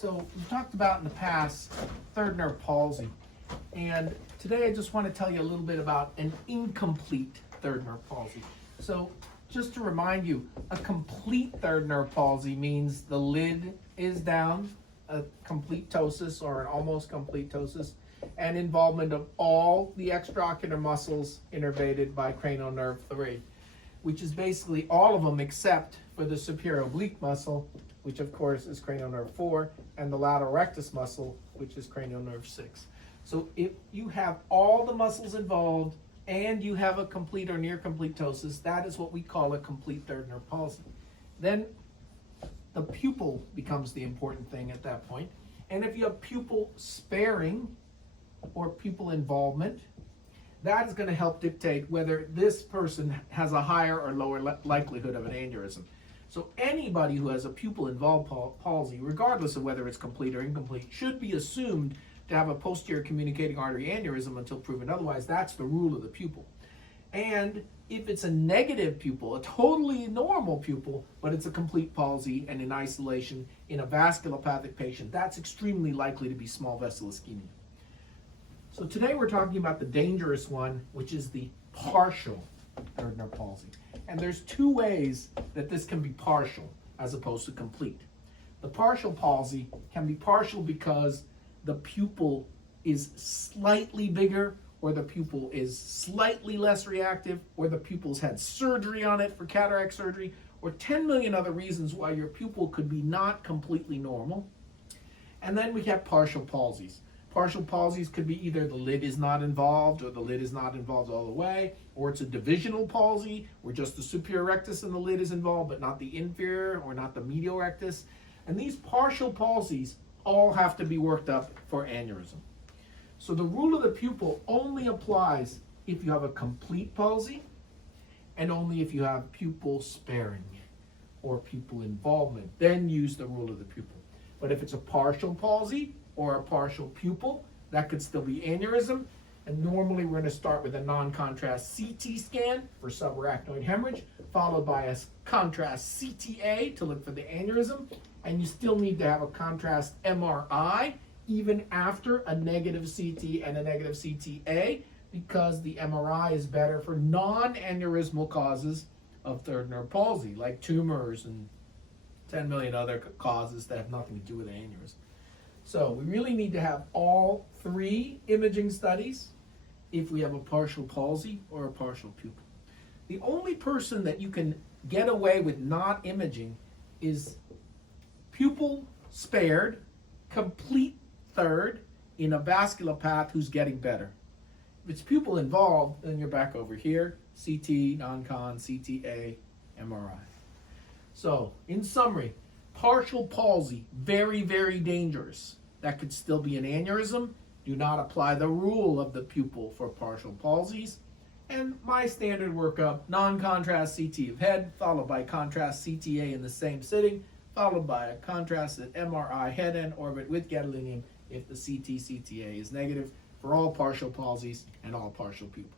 So we talked about in the past third nerve palsy, and today I just want to tell you a little bit about an incomplete third nerve palsy. So just to remind you, a complete third nerve palsy means the lid is down, a complete ptosis or an almost complete ptosis, and involvement of all the extraocular muscles innervated by cranial nerve 3, which is basically all of them except for the superior oblique muscle, which of course is cranial nerve 4, and the lateral rectus muscle, which is cranial nerve 6. So if you have all the muscles involved and you have a complete or near complete ptosis, that is what we call a complete third nerve palsy. Then the pupil becomes the important thing at that point. And if you have pupil sparing or pupil involvement, that is going to help dictate whether this person has a higher or lower likelihood of an aneurysm. So anybody who has a pupil-involved palsy, regardless of whether it's complete or incomplete, should be assumed to have a posterior communicating artery aneurysm until proven otherwise. That's the rule of the pupil. And if it's a negative pupil, a totally normal pupil, but it's a complete palsy and in isolation in a vasculopathic patient, that's extremely likely to be small vessel ischemia. So today we're talking about the dangerous one, which is the partial third nerve palsy. And there's two ways that this can be partial as opposed to complete. The partial palsy can be partial because the pupil is slightly bigger, or the pupil is slightly less reactive, or the pupil's had surgery on it for cataract surgery, or 10 million other reasons why your pupil could be not completely normal. And then we have partial palsies. Partial palsies could be either the lid is not involved or the lid is not involved all the way, or it's a divisional palsy where just the superior rectus and the lid is involved but not the inferior or not the medial rectus. And these partial palsies all have to be worked up for aneurysm. So the rule of the pupil only applies if you have a complete palsy and only if you have pupil sparing or pupil involvement. Then use the rule of the pupil. But if it's a partial palsy or a partial pupil, that could still be aneurysm. And normally we're going to start with a non-contrast CT scan for subarachnoid hemorrhage, followed by a contrast CTA to look for the aneurysm. And you still need to have a contrast MRI even after a negative CT and a negative CTA, because the MRI is better for non-aneurysmal causes of third nerve palsy, like tumors and 10 million other causes that have nothing to do with aneurysm. So we really need to have all three imaging studies if we have a partial palsy or a partial pupil. The only person that you can get away with not imaging is pupil spared, complete third in a vasculopath who's getting better. If it's pupil involved, then you're back over here, CT, non-con, CTA, MRI. So in summary, partial palsy, very, very dangerous. That could still be an aneurysm. Do not apply the rule of the pupil for partial palsies. And my standard workup, non-contrast CT of head, followed by contrast CTA in the same sitting, followed by a contrasted MRI head and orbit with gadolinium if the CT-CTA is negative for all partial palsies and all partial pupils.